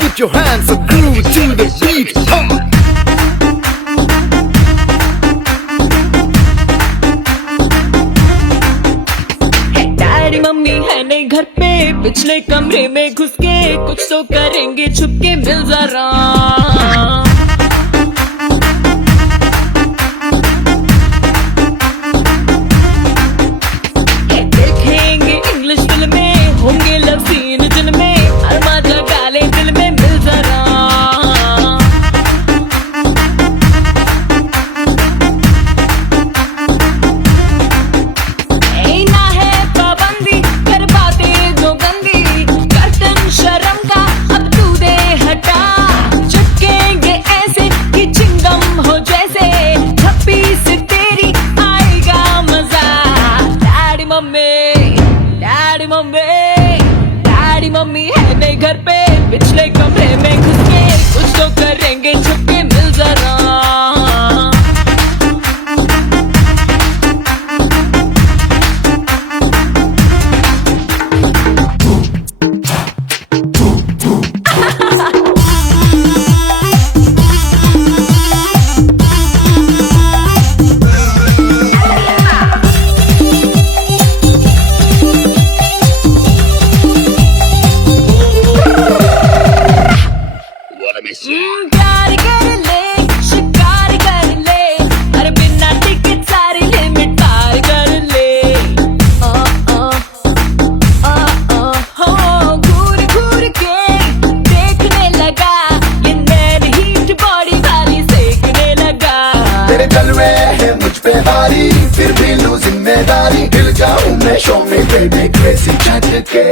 Put your hands up, groove to the beat. Daddy mummy है नहीं घर पे, पिछले कमरे में घुस के कुछ तो करेंगे छुपके, मिल जरा। देखेंगे इंग्लिश फिल्में, होंगे लव सीन जिनमें अरमा जगा ले दिल में, मिल जरा। ना है पाबंदी कर बातें जो गंदी, कर्तन शर्म का अब तू दे हटा। चिपकेंगे ऐसे कि चिंगम हो जैसे, छप्पी से तेरी आएगा मजा। Daddy mummy daddy mummy daddy mummy है नहीं घर पे, पिछले कमरे में घुस के कुछ तो करेंगे छुपके, मिल जरा। प्यार कर ले, शिकार कर ले, अरे बिना टिकट सारी लिमिट पार कर ले। हो घूर घूर के देखने लगा, ये मैन हीट बॉडी वाली सेकने लगा। तेरे जलवे है मुझ पे भारी, फिर भी लूं जिम्मेदारी, हिल जाऊं मैं शो में बेबी क्रेजी झटके।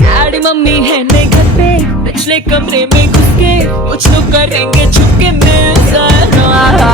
डैडी मम्मी है नहीं घर पे, पिछले कमरे में घुस के कुछ तो करेंगे छुपके, मिल जरा।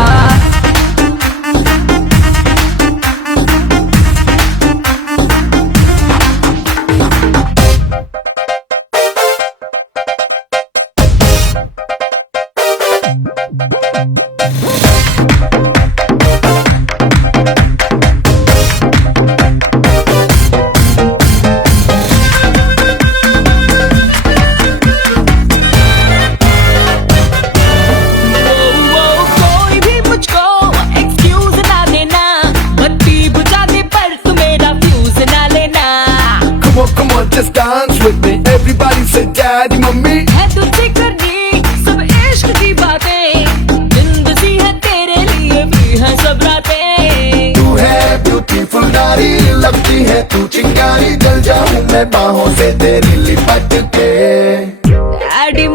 Come on, just dance with me. Everybody say daddy, mummy. है तुझसे करनी सब इश्क की बातें, जिंदगी है तेरे लिए भी है सब रातें। तू है ब्यूटीफुल नारी, लगती है तू चिंगारी, जल जाऊं मैं बाहों से तेरी लिपट के। डैडी